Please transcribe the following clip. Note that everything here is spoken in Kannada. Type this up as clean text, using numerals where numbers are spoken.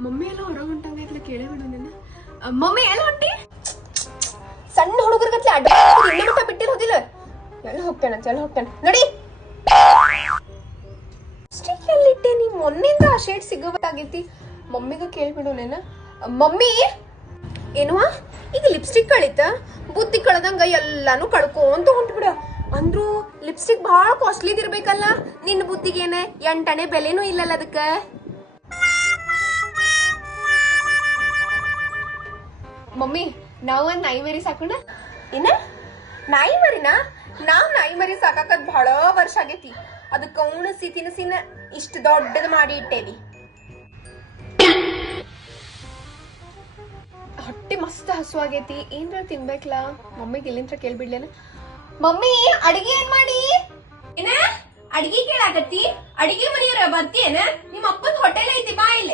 ಮಮ್ಮಿ ಎಲ್ಲ ಹೊರಗೆ ಹೊಂಟಂಗೈತ್ಲ ಕೇಳೇ ಬಿಡು ನಿನ್ನ. ಮಮ್ಮಿ ಎಲ್ಲ ಹೊಂಟಿ? ಸಣ್ಣ ಹುಡುಗರ್ಗತ್ಲೆ ಅಡ್ಡ ಮಟ್ಟ ಬಿಟ್ಟಿರೋದಿಲ್ಲ. ಎಲ್ಲ ಹೋಗ್ತೇನೆ ನೋಡಿ. ಲಿಪ್ಸ್ಟಿಕ್ ಎಲ್ಲಿಟ್ಟೆ ನೀ? ಮೊನ್ನೆಯಿಂದ ಆ ಶೇಡ್ ಸಿಗಬೇಕಾಗೈತಿ. ಮಮ್ಮಿಗ ಕೇಳ್ಬಿಡು ನೇನ. ಮಮ್ಮಿ ಏನುವಾ ಈಗ ಲಿಪ್ಸ್ಟಿಕ್ ಕಳಿತ? ಬುದ್ಧಿ ಕಳೆದಂಗ ಎಲ್ಲಾನು ಕಳ್ಕೊಂತ ಹೊಂಟ್ಬಿಡ. ಅಂದ್ರು ಲಿಪ್ಸ್ಟಿಕ್ ಭಾಳ ಕಾಸ್ಟ್ಲಿದಿರ್ಬೇಕಲ್ಲ. ನಿನ್ನ ಬುದ್ಧಿಗೇನ 8 ಅಣೆ ಬೆಲೆನೂ ಇಲ್ಲಲ್ಲ ಅದಕ್ಕ. ಮಮ್ಮಿ ನಾವೊಂದ್ ನಾಯಿ ಮರಿ ಸಾಕೋಣ. ಏನ ನಾಯಿ ಮರಿನ? ನಾವ್ ನಾಯಿ ಮರಿ ಸಾಕಾಕದ್ ಬಹಳ ವರ್ಷ ಆಗೈತಿ. ಅದಕ್ಕ ಉಣಸಿ ತಿನಸಿನ ಇಷ್ಟ ದೊಡ್ಡದ್ ಮಾಡಿ ಇಟ್ಟೇವಿ. ಹೊಟ್ಟೆ ಮಸ್ತ್ ಹಸು ಆಗೈತಿ, ಏನ್ರ ತಿನ್ಬೇಕಲ್ಲ. ಮಮ್ಮಿಗೆ ಎಲ್ಲಿಂತ್ರ ಕೇಳ್ಬಿಡ್ಲೇನ. ಮಮ್ಮಿ ಅಡಿಗೆ ಏನ್ ಮಾಡಿ? ಏನ ಅಡಿಗೆ ಕೇಳಾಕತ್ತಿ? ಅಡಿಗೆ ಮನೆಯವ್ರ ಬರ್ತೀಯೇನ? ನಿಮ್ಮ ಅಪ್ಪನ ಹೋಟೆಲ್ ಐತಿ ಬಾ ಇಲ್ಲಿ.